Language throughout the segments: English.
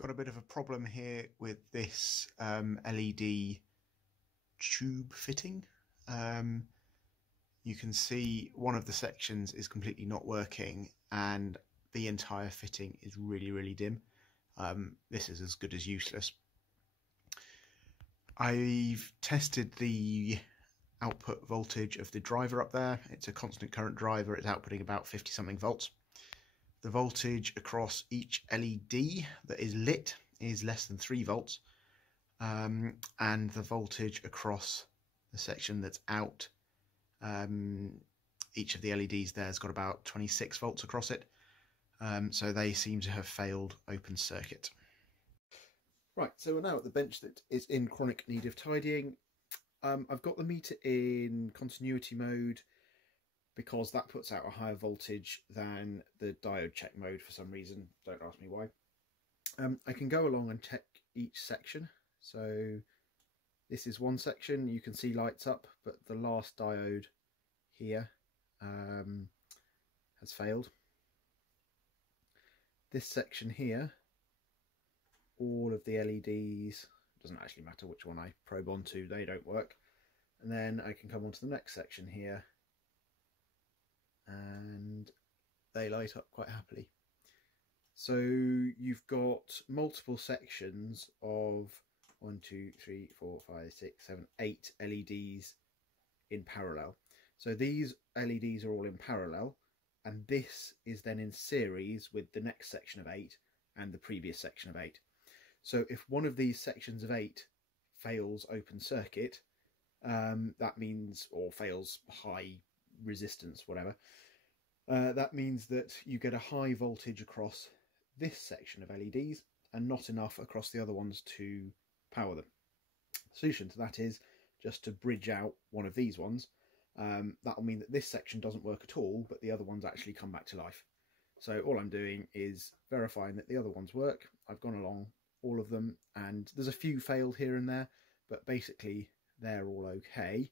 Got a bit of a problem here with this LED tube fitting. You can see one of the sections is completely not working and the entire fitting is really dim. This is as good as useless. I've tested the output voltage of the driver up there. It's a constant current driver. It's outputting about 50 something volts. The voltage across each LED that is lit is less than 3 volts. And the voltage across the section that's out, each of the LEDs there has got about 26 volts across it. So they seem to have failed open circuit. Right, so we're now at the bench that is in chronic need of tidying. I've got the meter in continuity mode because that puts out a higher voltage than the diode check mode for some reason. Don't ask me why. I can go along and check each section. So this is one section, you can see lights up, but the last diode here has failed. This section here, all of the LEDs, doesn't actually matter which one I probe onto, they don't work. And then I can come onto the next section here and they light up quite happily. So you've got multiple sections of 1, 2, 3, 4, 5, 6, 7, 8 LEDs in parallel. So these LEDs are all in parallel, and this is then in series with the next section of 8 and the previous section of 8. So if one of these sections of 8 fails open circuit, that means, or fails high resistance, whatever, that means that you get a high voltage across this section of LEDs and not enough across the other ones to power them. The solution to that is just to bridge out one of these ones. That will mean that this section doesn't work at all, but the other ones actually come back to life. So all I'm doing is verifying that the other ones work. I've gone along all of them, and there's a few failed here and there, but basically they're all okay.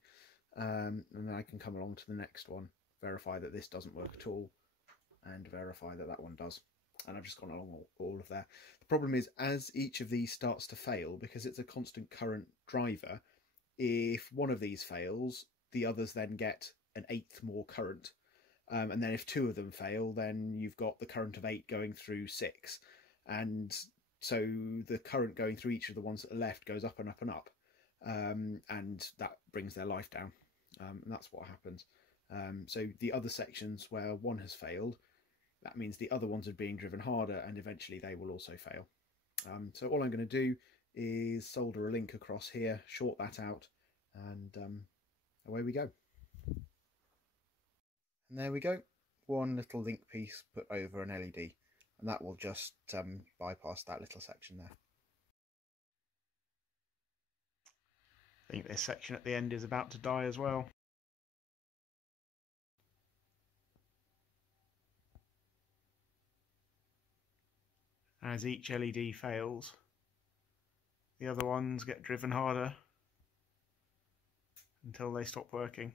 And then I can come along to the next one, verify that this doesn't work at all, and verify that that one does. And I've just gone along all of there. The problem is, as each of these starts to fail, because it's a constant current driver, if one of these fails, the others then get an 1/8 more current. And then if 2 of them fail, then you've got the current of 8 going through 6. And so the current going through each of the ones that are left goes up and up and up. And that brings their life down. And that's what happens. So the other sections where one has failed, that means the other ones are being driven harder, and eventually they will also fail. So all I'm going to do is solder a link across here, short that out, and away we go. And there we go, one little link piece put over an LED, and that will just bypass that little section there. I think this section at the end is about to die as well. As each LED fails, the other ones get driven harder until they stop working.